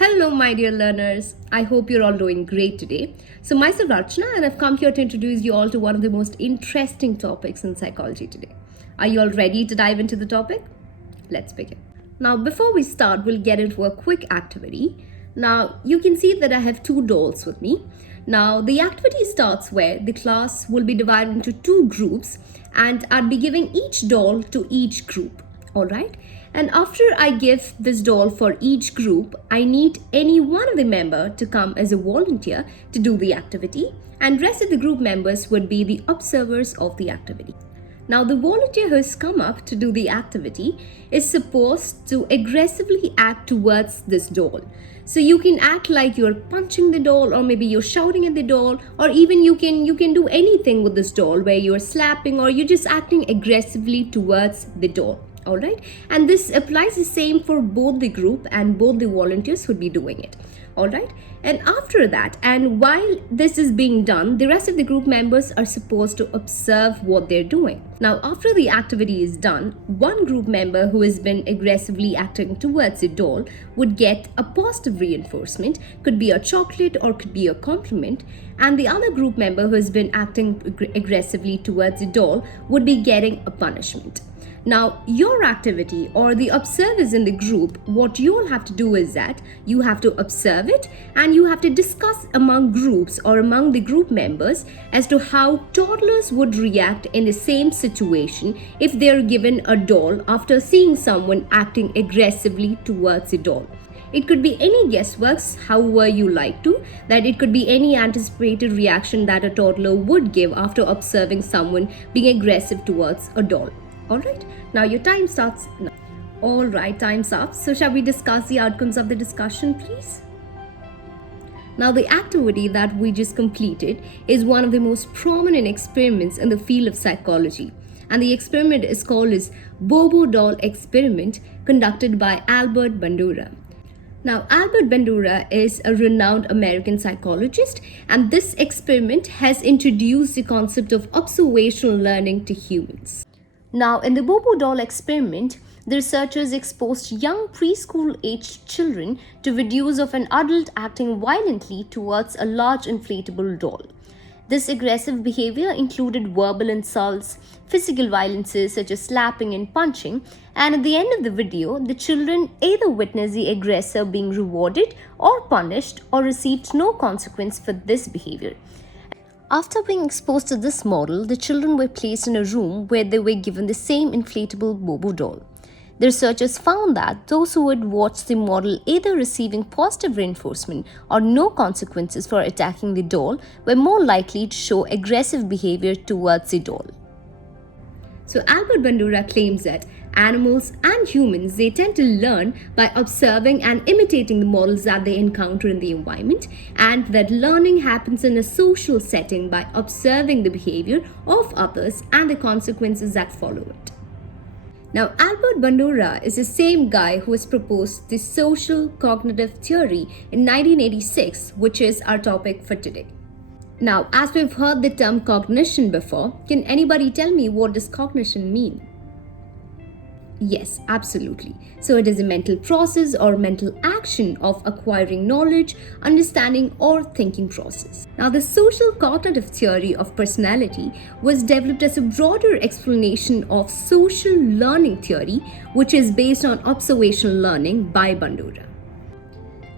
Hello, my dear learners. I hope you're all doing great today. So, myself Archana, and I've come here to introduce you all to one of the most interesting topics in psychology today. Are you all ready to dive into the topic? Let's begin. Now, before we start, we'll get into a quick activity. Now, you can see that I have two dolls with me. Now, the activity starts where the class will be divided into two groups, and I'll be giving each doll to each group. Alright, and after I give this doll for each group, I need any one of the member to come as a volunteer to do the activity, and rest of the group members would be the observers of the activity. Now, the volunteer who has come up to do the activity is supposed to aggressively act towards this doll. So you can act like you're punching the doll, or maybe you're shouting at the doll, or even you can do anything with this doll where you're slapping or you're just acting aggressively towards the doll. Alright, and this applies the same for both the group, and both the volunteers would be doing it. Alright, and after that, and while this is being done, the rest of the group members are supposed to observe what they're doing. Now, after the activity is done, one group member who has been aggressively acting towards the doll would get a positive reinforcement, could be a chocolate or could be a compliment, and the other group member who has been acting aggressively towards the doll would be getting a punishment. Now, your activity or the observers in the group, what you all have to do is that you have to observe it and you have to discuss among groups or among the group members as to how toddlers would react in the same situation if they're given a doll after seeing someone acting aggressively towards the doll. It could be any guessworks, however you like to, that it could be any anticipated reaction that a toddler would give after observing someone being aggressive towards a doll. Alright, now your time starts now. Alright, time's up. So shall we discuss the outcomes of the discussion, please? Now, the activity that we just completed is one of the most prominent experiments in the field of psychology. And the experiment is called as Bobo Doll Experiment, conducted by Albert Bandura. Now, Albert Bandura is a renowned American psychologist, and this experiment has introduced the concept of observational learning to humans. Now, in the Bobo doll experiment, the researchers exposed young preschool-aged children to videos of an adult acting violently towards a large inflatable doll. This aggressive behavior included verbal insults, physical violences such as slapping and punching, and at the end of the video, the children either witnessed the aggressor being rewarded or punished or received no consequence for this behavior. After being exposed to this model, the children were placed in a room where they were given the same inflatable Bobo doll. The researchers found that those who had watched the model either receiving positive reinforcement or no consequences for attacking the doll were more likely to show aggressive behavior towards the doll. So Albert Bandura claims that animals and humans, they tend to learn by observing and imitating the models that they encounter in the environment, and that learning happens in a social setting by observing the behavior of others and the consequences that follow it. Now, Albert Bandura is the same guy who has proposed the social cognitive theory in 1986, which is our topic for today. Now, as we've heard the term cognition before, can anybody tell me what does cognition mean? Yes, absolutely. So it is a mental process or mental action of acquiring knowledge, understanding, or thinking process. Now, the social cognitive theory of personality was developed as a broader explanation of social learning theory, which is based on observational learning by Bandura.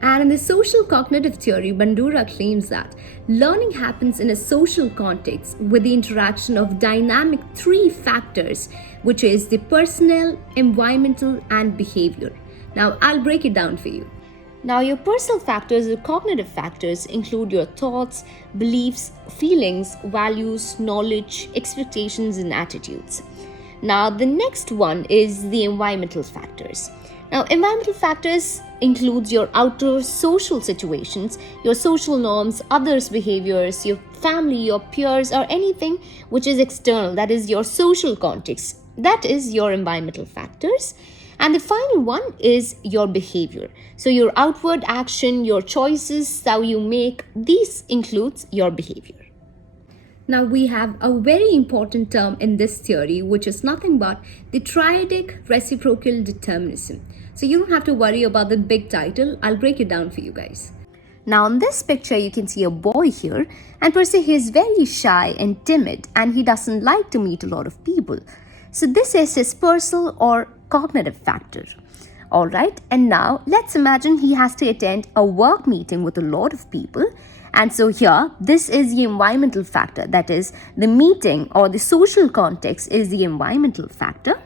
And in the social cognitive theory, Bandura claims that learning happens in a social context with the interaction of dynamic three factors, which is the personal, environmental, and behavior. Now, I'll break it down for you. Now, your personal factors or cognitive factors include your thoughts, beliefs, feelings, values, knowledge, expectations, and attitudes. Now, the next one is the environmental factors. Now, environmental factors includes your outer social situations, your social norms, others' behaviors, your family, your peers, or anything which is external, that is your social context. That is your environmental factors. And the final one is your behavior. So your outward action, your choices, how you make, these includes your behavior. Now we have a very important term in this theory, which is nothing but the triadic reciprocal determinism. So you don't have to worry about the big title. I'll break it down for you guys. Now in this picture you can see a boy here, and per se he is very shy and timid and he doesn't like to meet a lot of people. So this is his personal or cognitive factor. Alright, and now let's imagine he has to attend a work meeting with a lot of people. And so here, this is the environmental factor, that is, the meeting or the social context is the environmental factor.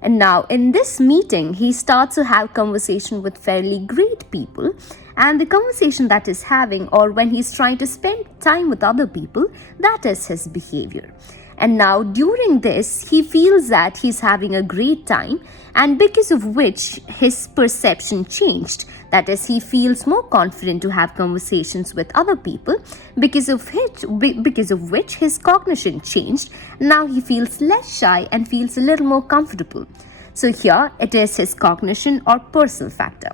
And now in this meeting, he starts to have conversation with fairly great people, and the conversation that he's having, or when he's trying to spend time with other people, that is his behavior. And now during this, he feels that he's having a great time, and because of which his perception changed. That is, he feels more confident to have conversations with other people, because of which his cognition changed. Now he feels less shy and feels a little more comfortable. So here it is his cognition or personal factor.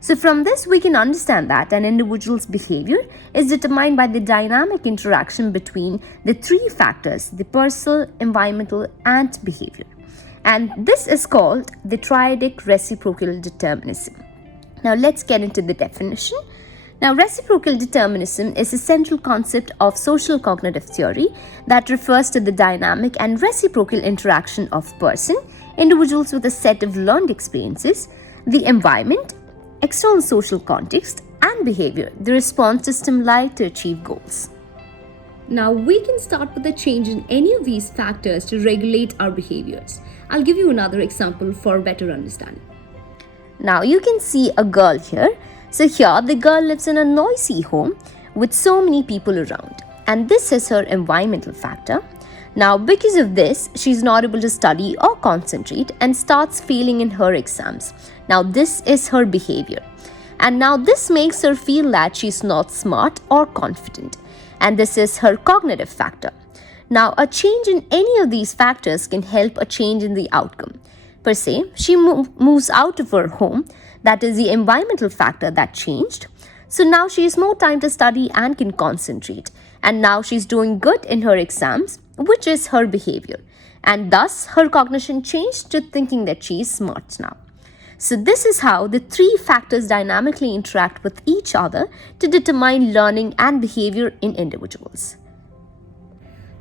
So from this we can understand that an individual's behavior is determined by the dynamic interaction between the three factors: the personal, environmental, and behavior. And this is called the triadic reciprocal determinism. Now let's get into the definition. Now, reciprocal determinism is a central concept of social cognitive theory that refers to the dynamic and reciprocal interaction of individuals with a set of learned experiences, the environment, external social context, and behavior, the response to stimuli to achieve goals. Now, we can start with a change in any of these factors to regulate our behaviors. I'll give you another example for better understanding. Now, you can see a girl here. So here, the girl lives in a noisy home with so many people around. And this is her environmental factor. Now, because of this, she's not able to study or concentrate and starts failing in her exams. Now, this is her behavior. And now this makes her feel that she's not smart or confident. And this is her cognitive factor. Now, a change in any of these factors can help a change in the outcome. Per se, she moves out of her home. That is the environmental factor that changed. So now she has more time to study and can concentrate. And now she's doing good in her exams, which is her behavior. And thus, her cognition changed to thinking that she is smart now. So this is how the three factors dynamically interact with each other to determine learning and behavior in individuals.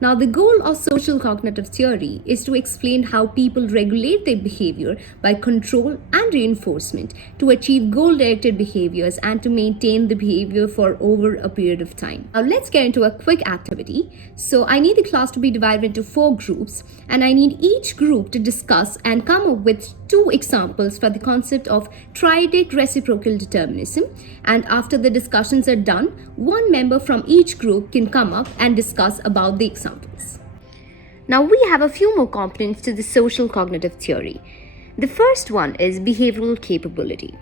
Now, the goal of social cognitive theory is to explain how people regulate their behavior by control and reinforcement to achieve goal-directed behaviors and to maintain the behavior for over a period of time. Now, let's get into a quick activity. So, I need the class to be divided into 4 groups, and I need each group to discuss and come up with 2 examples for the concept of triadic reciprocal determinism. And after the discussions are done, one member from each group can come up and discuss about the examples. Now we have a few more components to the social cognitive theory. The first one is behavioral capability.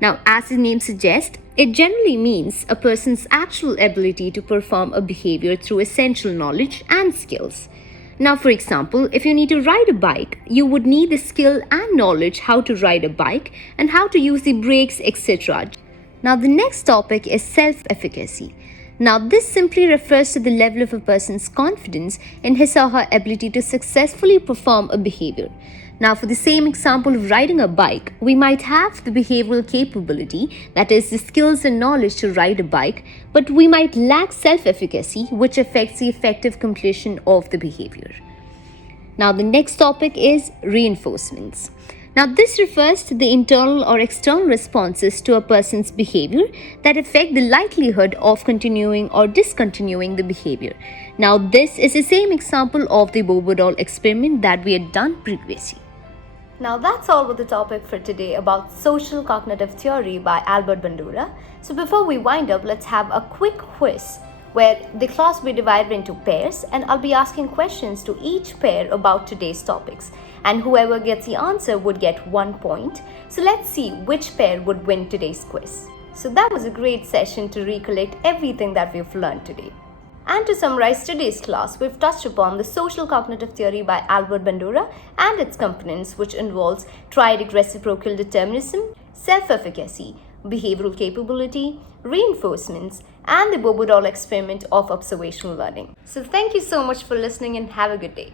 Now, as the name suggests, it generally means a person's actual ability to perform a behavior through essential knowledge and skills. Now, for example, if you need to ride a bike, you would need the skill and knowledge how to ride a bike and how to use the brakes, etc. Now, the next topic is self-efficacy. Now, this simply refers to the level of a person's confidence in his or her ability to successfully perform a behavior. Now, for the same example of riding a bike, we might have the behavioral capability, that is, the skills and knowledge to ride a bike, but we might lack self-efficacy, which affects the effective completion of the behavior. Now, the next topic is reinforcements. Now, this refers to the internal or external responses to a person's behavior that affect the likelihood of continuing or discontinuing the behavior. Now, this is the same example of the Bobo doll experiment that we had done previously. Now, that's all with the topic for today about social cognitive theory by Albert Bandura. So, before we wind up, let's have a quick quiz where the class will be divided into pairs, and I'll be asking questions to each pair about today's topics. And whoever gets the answer would get 1 point. So let's see which pair would win today's quiz. So that was a great session to recollect everything that we've learned today. And to summarize today's class, we've touched upon the social cognitive theory by Albert Bandura and its components, which involves triadic reciprocal determinism, self-efficacy, behavioral capability, reinforcements, and the Bobo doll experiment of observational learning. So thank you so much for listening and have a good day.